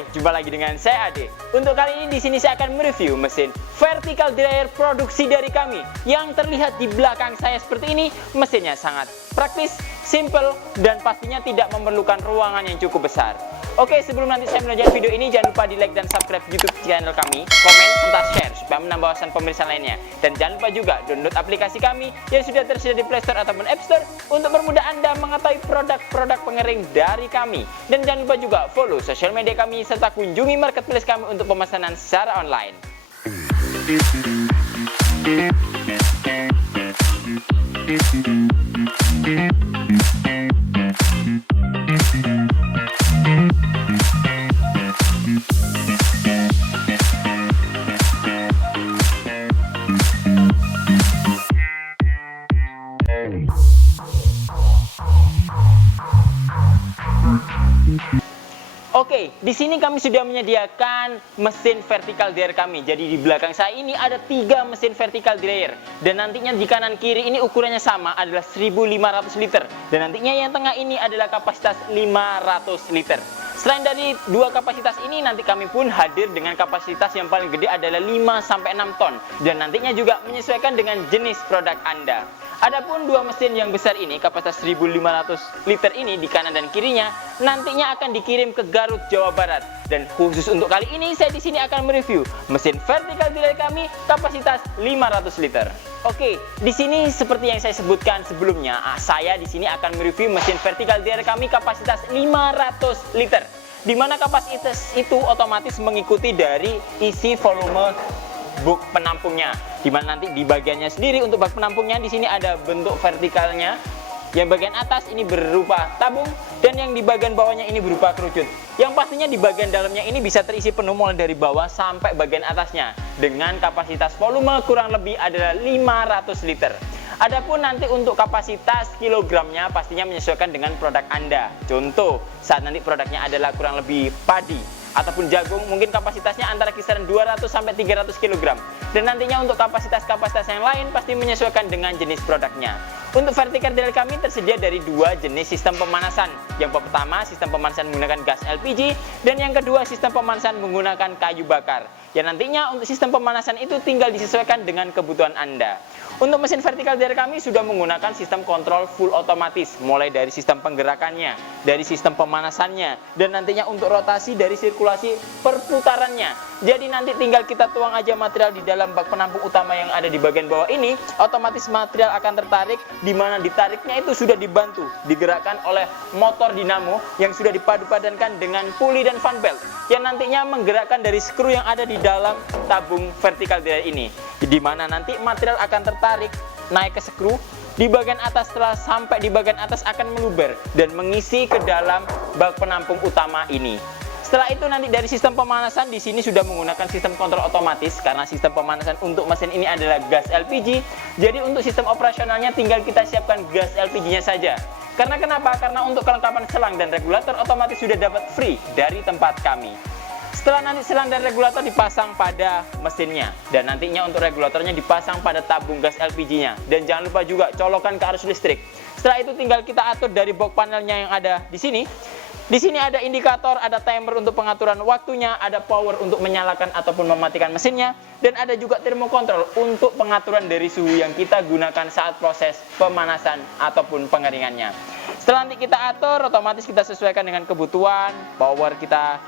Hai, jumpa lagi dengan saya Ade. Untuk kali ini di sini saya akan mereview mesin vertical dryer produksi dari kami. Yang terlihat di belakang saya seperti ini, mesinnya sangat praktis, simple, dan pastinya tidak memerlukan ruangan yang cukup besar. Oke, sebelum nanti saya melanjutkan video ini, jangan lupa di like dan subscribe YouTube channel kami, komen, serta share supaya menambah wawasan pemirsa lainnya. Dan jangan lupa juga download aplikasi kami yang sudah tersedia di Play Store ataupun App Store untuk mempermudah Anda mengetahui produk-produk pengering dari kami. Dan jangan lupa juga follow sosial media kami serta kunjungi marketplace kami untuk pemesanan secara online. Oke, di sini kami sudah menyediakan mesin vertical dryer kami. Jadi di belakang saya ini ada 3 mesin vertical dryer. Dan nantinya di kanan kiri ini ukurannya sama, adalah 1500 liter. Dan nantinya yang tengah ini adalah kapasitas 500 liter. Selain dari 2 kapasitas ini, nanti kami pun hadir dengan kapasitas yang paling gede adalah 5-6 ton. Dan nantinya juga menyesuaikan dengan jenis produk Anda. Adapun 2 mesin yang besar ini, kapasitas 1500 liter ini di kanan dan kirinya, nantinya akan dikirim ke Garut, Jawa Barat. Dan khusus untuk kali ini, saya di sini akan mereview mesin vertical dryer kami kapasitas 500 liter. Oke, di sini seperti yang saya sebutkan sebelumnya, saya di sini akan mereview mesin vertical dryer kami kapasitas 500 liter. Di mana kapasitas itu otomatis mengikuti dari isi volume bak penampungnya, dimana nanti di bagiannya sendiri untuk bak penampungnya di sini ada bentuk vertikalnya. Yang bagian atas ini berupa tabung dan yang di bagian bawahnya ini berupa kerucut. Yang pastinya di bagian dalamnya ini bisa terisi penuh mulai dari bawah sampai bagian atasnya dengan kapasitas volume kurang lebih adalah 500 liter. Adapun nanti untuk kapasitas kilogramnya pastinya menyesuaikan dengan produk Anda. Contoh, saat nanti produknya adalah kurang lebih padi ataupun jagung, mungkin kapasitasnya antara kisaran 200 sampai 300 kg. Dan nantinya untuk kapasitas-kapasitas yang lain pasti menyesuaikan dengan jenis produknya. Untuk vertical dryer kami tersedia dari 2 jenis sistem pemanasan. Yang pertama, sistem pemanasan menggunakan gas LPG, dan yang kedua, sistem pemanasan menggunakan kayu bakar. Yang nantinya untuk sistem pemanasan itu tinggal disesuaikan dengan kebutuhan Anda. Untuk mesin vertical dryer kami sudah menggunakan sistem kontrol full otomatis, mulai dari sistem penggerakannya, dari sistem pemanasannya, dan nantinya untuk rotasi dari sirkulasi perputarannya. Jadi nanti tinggal kita tuang aja material di dalam bak penampung utama yang ada di bagian bawah ini, otomatis material akan tertarik, di mana ditariknya itu sudah dibantu, digerakkan oleh motor dinamo yang sudah dipadu-padankan dengan puli dan fan belt, yang nantinya menggerakkan dari skru yang ada di dalam tabung vertical dryer ini, di mana nanti material akan tertarik naik ke skru di bagian atas. Setelah sampai di bagian atas akan meluber dan mengisi ke dalam bak penampung utama ini. Setelah itu nanti dari sistem pemanasan di sini sudah menggunakan sistem kontrol otomatis, karena sistem pemanasan untuk mesin ini adalah gas LPG. Jadi untuk sistem operasionalnya tinggal kita siapkan gas LPG-nya saja. Karena kenapa? Karena untuk kelengkapan selang dan regulator otomatis sudah dapat free dari tempat kami. Setelah nanti selang dan regulator dipasang pada mesinnya, dan nantinya untuk regulatornya dipasang pada tabung gas LPG-nya. Dan jangan lupa juga colokan ke arus listrik. Setelah itu tinggal kita atur dari box panelnya yang ada di sini. Di sini ada indikator, ada timer untuk pengaturan waktunya, ada power untuk menyalakan ataupun mematikan mesinnya, dan ada juga termokontrol untuk pengaturan dari suhu yang kita gunakan saat proses pemanasan ataupun pengeringannya. Setelah nanti kita atur, otomatis kita sesuaikan dengan kebutuhan, power kita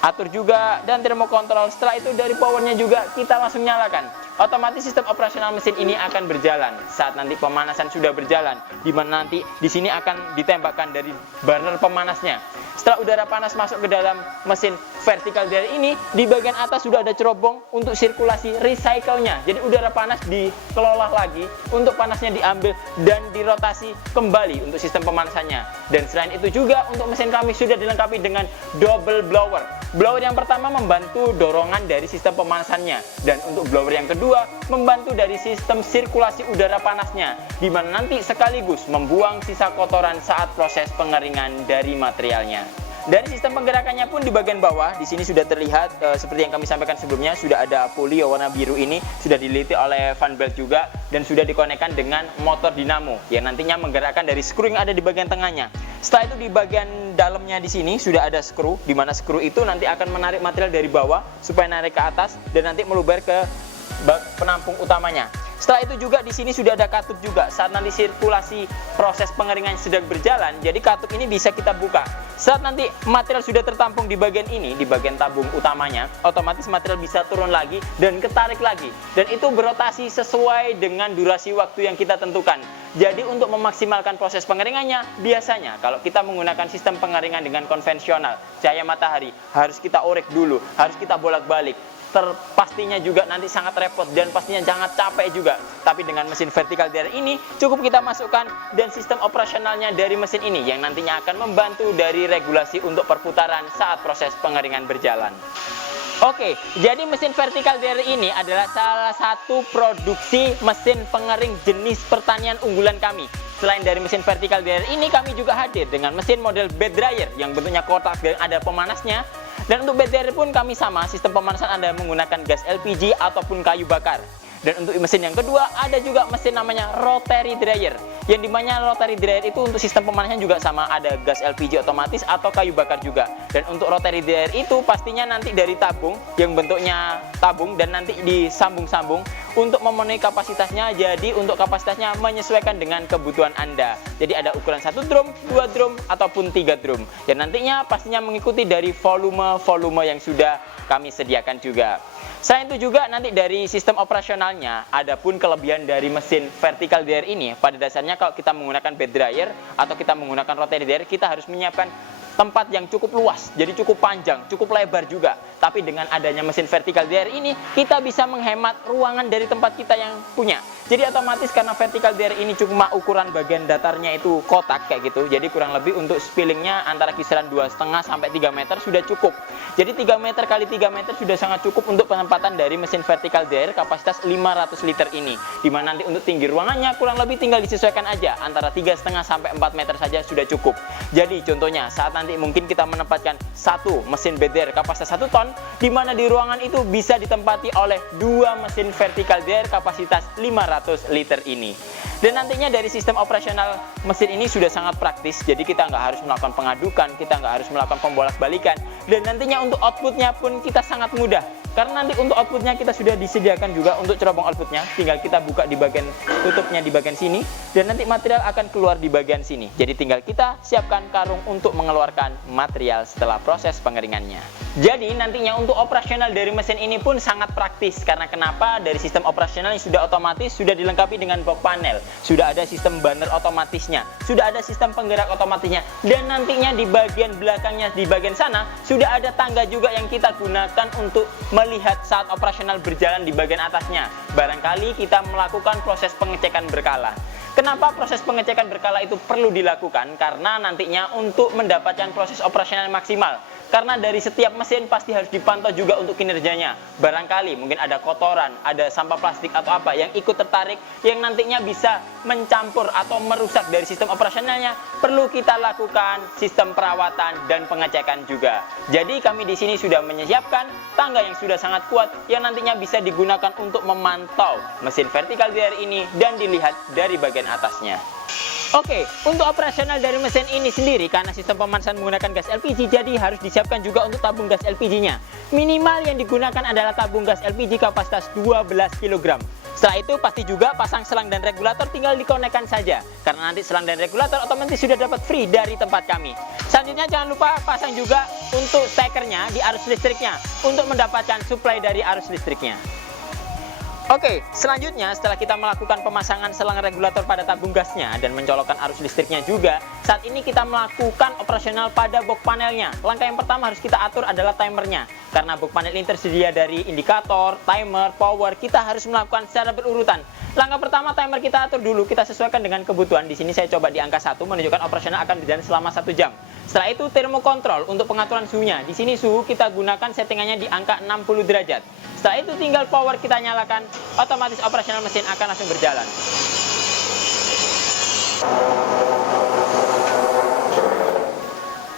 atur juga, dan termokontrol. Setelah itu dari powernya juga kita langsung nyalakan. Otomatis sistem operasional mesin ini akan berjalan saat nanti pemanasan sudah berjalan, di mana nanti di sini akan ditembakkan dari burner pemanasnya. Setelah udara panas masuk ke dalam mesin vertical dryer ini, di bagian atas sudah ada cerobong untuk sirkulasi recycle-nya. Jadi udara panas dikelola lagi untuk panasnya diambil dan dirotasi kembali untuk sistem pemanasannya. Dan selain itu juga untuk mesin kami sudah dilengkapi dengan double blower. Blower yang pertama membantu dorongan dari sistem pemanasannya, dan untuk blower yang kedua membantu dari sistem sirkulasi udara panasnya, di mana nanti sekaligus membuang sisa kotoran saat proses pengeringan dari materialnya. Dari sistem penggerakannya pun di bagian bawah, di sini sudah terlihat seperti yang kami sampaikan sebelumnya, sudah ada puli warna biru ini, sudah diliti oleh fan belt juga, dan sudah dikonekkan dengan motor dinamo yang nantinya menggerakkan dari skru yang ada di bagian tengahnya. Setelah itu di bagian dalamnya di sini sudah ada skru, di mana skru itu nanti akan menarik material dari bawah supaya narik ke atas dan nanti meluber ke bak penampung utamanya. Setelah itu juga di sini sudah ada katup juga. Saat nanti sirkulasi proses pengeringan sedang berjalan, jadi katup ini bisa kita buka. Saat nanti material sudah tertampung di bagian ini, di bagian tabung utamanya, otomatis material bisa turun lagi dan ketarik lagi. Dan itu berotasi sesuai dengan durasi waktu yang kita tentukan. Jadi untuk memaksimalkan proses pengeringannya, biasanya kalau kita menggunakan sistem pengeringan dengan konvensional, cahaya matahari, harus kita orek dulu, harus kita bolak-balik. Pastinya juga nanti sangat repot dan pastinya sangat capek juga. Tapi dengan mesin vertical dryer ini cukup kita masukkan dan sistem operasionalnya dari mesin ini yang nantinya akan membantu dari regulasi untuk perputaran saat proses pengeringan berjalan. Oke, jadi mesin vertical dryer ini adalah salah satu produksi mesin pengering jenis pertanian unggulan kami. Selain dari mesin vertical dryer ini, kami juga hadir dengan mesin model bed dryer yang bentuknya kotak dan ada pemanasnya. Dan untuk bed dryer pun kami sama, sistem pemanasan Anda menggunakan gas LPG ataupun kayu bakar. Dan untuk mesin yang kedua, ada juga mesin namanya rotary dryer. Yang dimana rotary dryer itu untuk sistem pemanasnya juga sama, ada gas LPG otomatis atau kayu bakar juga. Dan untuk rotary dryer itu pastinya nanti dari tabung, yang bentuknya tabung dan nanti disambung-sambung untuk memenuhi kapasitasnya. Jadi untuk kapasitasnya menyesuaikan dengan kebutuhan Anda. Jadi ada ukuran 1 drum, 2 drum, ataupun 3 drum. Dan nantinya pastinya mengikuti dari volume yang sudah kami sediakan juga. Selain itu juga nanti dari sistem operasionalnya, ada pun kelebihan dari mesin vertical dryer ini. Pada dasarnya kalau kita menggunakan bed dryer atau kita menggunakan rotary dryer, kita harus menyiapkan tempat yang cukup luas, jadi cukup panjang, cukup lebar juga. Tapi dengan adanya mesin vertical dryer ini, kita bisa menghemat ruangan dari tempat kita yang punya. Jadi otomatis karena vertical dryer ini cuma ukuran bagian datarnya itu kotak kayak gitu. Jadi kurang lebih untuk spillingnya antara kisaran 2,5 sampai 3 meter sudah cukup. Jadi 3 meter kali 3 meter sudah sangat cukup untuk penempatan dari mesin vertical dryer kapasitas 500 liter ini. Dimana nanti untuk tinggi ruangannya kurang lebih tinggal disesuaikan aja. Antara 3,5 sampai 4 meter saja sudah cukup. Jadi contohnya saat nanti mungkin kita menempatkan satu mesin bed dryer kapasitas 1 ton, dimana di ruangan itu bisa ditempati oleh 2 mesin vertical dryer kapasitas 500 liter ini. Dan nantinya dari sistem operasional mesin ini sudah sangat praktis. Jadi kita nggak harus melakukan pengadukan, kita nggak harus melakukan pembolak-balikan. Dan nantinya untuk outputnya pun kita sangat mudah. Karena nanti untuk outputnya kita sudah disediakan juga untuk cerobong outputnya. Tinggal kita buka di bagian tutupnya di bagian sini. Dan nanti material akan keluar di bagian sini. Jadi tinggal kita siapkan karung untuk mengeluarkan material setelah proses pengeringannya. Jadi nantinya untuk operasional dari mesin ini pun sangat praktis. Karena kenapa? Dari sistem operasional yang sudah otomatis, sudah dilengkapi dengan box panel. Sudah ada sistem banner otomatisnya. Sudah ada sistem penggerak otomatisnya. Dan nantinya di bagian belakangnya, di bagian sana, sudah ada tangga juga yang kita gunakan untuk melihat saat operasional berjalan di bagian atasnya. Barangkali kita melakukan proses pengecekan berkala. Kenapa proses pengecekan berkala itu perlu dilakukan? Karena nantinya untuk mendapatkan proses operasional maksimal. Karena dari setiap mesin pasti harus dipantau juga untuk kinerjanya. Barangkali mungkin ada kotoran, ada sampah plastik atau apa yang ikut tertarik yang nantinya bisa mencampur atau merusak dari sistem operasionalnya. Perlu kita lakukan sistem perawatan dan pengecekan juga. Jadi kami di sini sudah menyiapkan tangga yang sudah sangat kuat yang nantinya bisa digunakan untuk memantau mesin vertical dryer ini dan dilihat dari bagian atasnya. Oke, untuk operasional dari mesin ini sendiri, karena sistem pemanasan menggunakan gas LPG, jadi harus disiapkan juga untuk tabung gas LPG-nya. Minimal yang digunakan adalah tabung gas LPG kapasitas 12 kg. Setelah itu pasti juga pasang selang dan regulator, tinggal dikonekkan saja. Karena nanti selang dan regulator otomatis sudah dapat free dari tempat kami. Selanjutnya jangan lupa pasang juga untuk stekernya di arus listriknya, untuk mendapatkan suplai dari arus listriknya. Oke, selanjutnya setelah kita melakukan pemasangan selang regulator pada tabung gasnya dan mencolokkan arus listriknya juga, saat ini kita melakukan operasional pada box panelnya. Langkah yang pertama harus kita atur adalah timernya. Karena box panel ini tersedia dari indikator, timer, power, kita harus melakukan secara berurutan. Langkah pertama timer kita atur dulu, kita sesuaikan dengan kebutuhan. Di sini saya coba di angka 1 menunjukkan operasional akan berjalan selama 1 jam. Setelah itu termokontrol untuk pengaturan suhunya. Di sini suhu kita gunakan settingannya di angka 60 derajat. Setelah itu tinggal power kita nyalakan, otomatis operasional mesin akan langsung berjalan.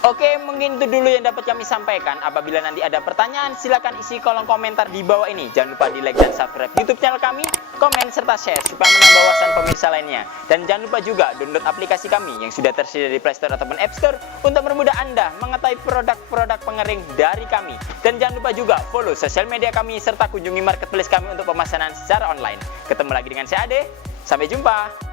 Oke, mungkin itu dulu yang dapat kami sampaikan. Apabila nanti ada pertanyaan, silakan isi kolom komentar di bawah ini. Jangan lupa di like dan subscribe YouTube channel kami, komen serta share supaya menambah wawasan pemirsa lainnya. Dan jangan lupa juga download aplikasi kami yang sudah tersedia di Play Store ataupun App Store untuk mempermudah Anda mengetahui produk-produk pengering dari kami. Dan jangan lupa juga follow sosial media kami serta kunjungi marketplace kami untuk pemesanan secara online. Ketemu lagi dengan saya Ade. Sampai jumpa.